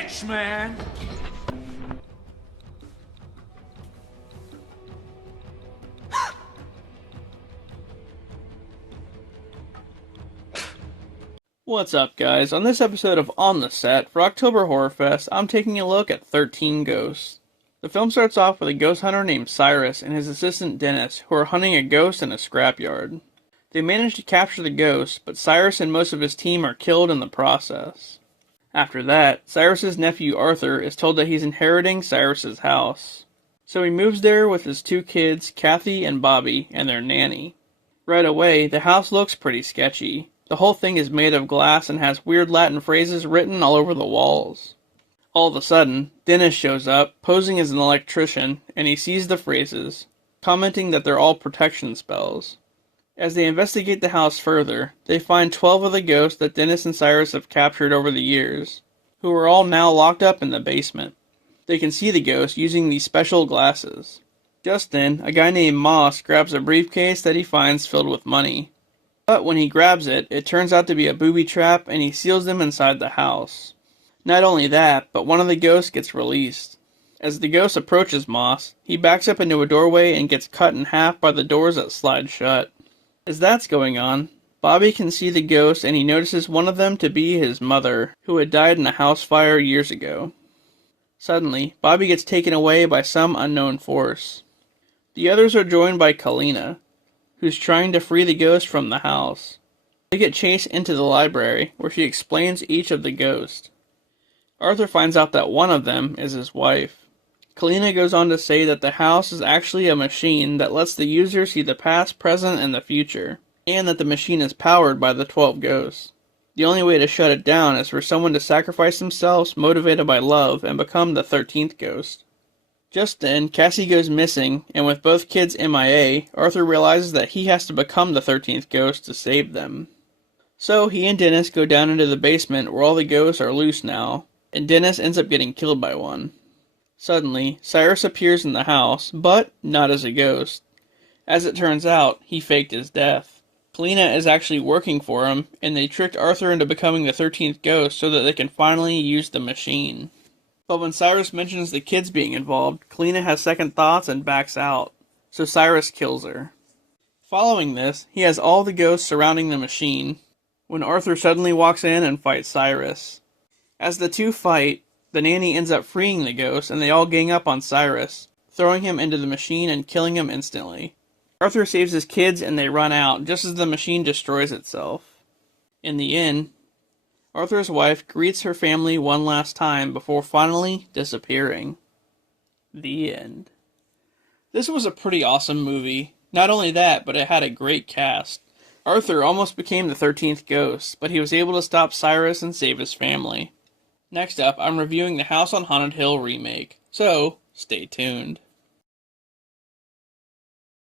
bitch, man! What's up, guys? On this episode of On the Set for October Horrorfest, I'm taking a look at 13 Ghosts. The film starts off with a ghost hunter named Cyrus and his assistant Dennis, who are hunting a ghost in a scrapyard. They manage to capture the ghost, but Cyrus and most of his team are killed in the process. After that, Cyrus's nephew Arthur is told that he's inheriting Cyrus's house. So he moves there with his two kids, Kathy and Bobby, and their nanny. Right away, the house looks pretty sketchy. The whole thing is made of glass and has weird Latin phrases written all over the walls. All of a sudden, Dennis shows up, posing as an electrician, and he sees the phrases, commenting that they're all protection spells. As they investigate the house further, they find 12 of the ghosts that Dennis and Cyrus have captured over the years, who are all now locked up in the basement. They can see the ghosts using these special glasses. Just then, a guy named Moss grabs a briefcase that he finds filled with money. But when he grabs it, it turns out to be a booby trap and he seals them inside the house. Not only that, but one of the ghosts gets released. As the ghost approaches Moss, he backs up into a doorway and gets cut in half by the doors that slide shut. As that's going on, Bobby can see the ghost and he notices one of them to be his mother, who had died in a house fire years ago. Suddenly, Bobby gets taken away by some unknown force. The others are joined by Kalina, who's trying to free the ghost from the house. They get chased into the library, where she explains each of the ghosts. Arthur finds out that one of them is his wife. Kalina goes on to say that the house is actually a machine that lets the user see the past, present, and the future, and that the machine is powered by the 12 ghosts. The only way to shut it down is for someone to sacrifice themselves motivated by love and become the 13th ghost. Just then, Cassie goes missing, and with both kids MIA, Arthur realizes that he has to become the 13th ghost to save them. So he and Dennis go down into the basement where all the ghosts are loose now, and Dennis ends up getting killed by one. Suddenly, Cyrus appears in the house, but not as a ghost. As it turns out, he faked his death. Kalina is actually working for him, and they tricked Arthur into becoming the 13th ghost so that they can finally use the machine. But when Cyrus mentions the kids being involved, Kalina has second thoughts and backs out, so Cyrus kills her. Following this, he has all the ghosts surrounding the machine, when Arthur suddenly walks in and fights Cyrus. As the two fight, the nanny ends up freeing the ghost and they all gang up on Cyrus, throwing him into the machine and killing him instantly. Arthur saves his kids and they run out just as the machine destroys itself. In the end, Arthur's wife greets her family one last time before finally disappearing. The end. This was a pretty awesome movie. Not only that, but it had a great cast. Arthur almost became the 13th ghost, but he was able to stop Cyrus and save his family. Next up, I'm reviewing the House on Haunted Hill remake, so stay tuned.